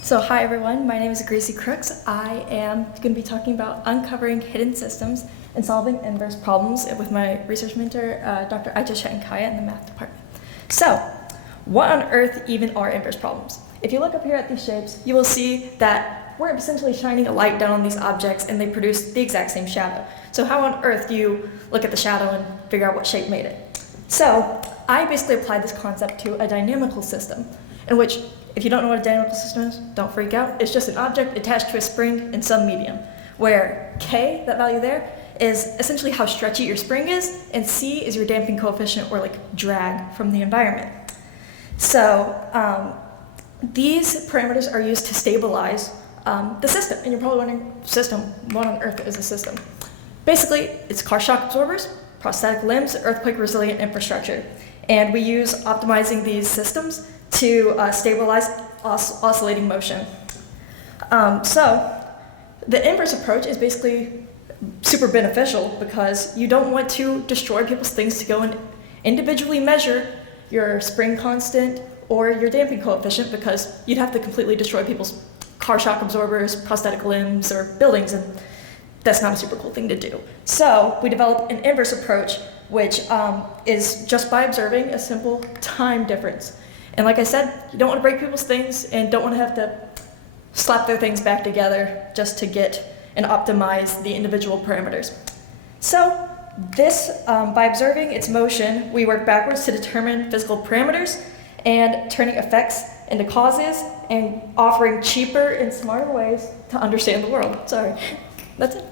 So hi everyone, my name is Gracie Crooks. I am going to be talking about uncovering hidden systems and solving inverse problems with my research mentor, Dr. Aita Shetankaya in the math department. So, what on earth even are inverse problems? If you look up here at these shapes, you will see that we're essentially shining a light down on these objects and they produce the exact same shadow. So how on earth do you look at the shadow and figure out what shape made it? So, I basically applied this concept to a dynamical system, in which, if you don't know what a dynamical system is, don't freak out. It's just an object attached to a spring in some medium, where K, that value there, is essentially how stretchy your spring is, and C is your damping coefficient, or like drag from the environment. So these parameters are used to stabilize the system. And you're probably wondering, system, what on earth is a system? Basically, it's car shock absorbers, prosthetic limbs, earthquake-resilient infrastructure. And we use optimizing these systems to stabilize oscillating motion. So the inverse approach is basically super beneficial because you don't want to destroy people's things to go and individually measure your spring constant or your damping coefficient, because you'd have to completely destroy people's car shock absorbers, prosthetic limbs, or buildings, and that's not a super cool thing to do. So we developed an inverse approach, which is just by observing a simple time difference. And like I said, you don't want to break people's things and don't want to have to slap their things back together just to get and optimize the individual parameters. So this, by observing its motion, we work backwards to determine physical parameters and turning effects into causes and offering cheaper and smarter ways to understand the world. Sorry, that's it.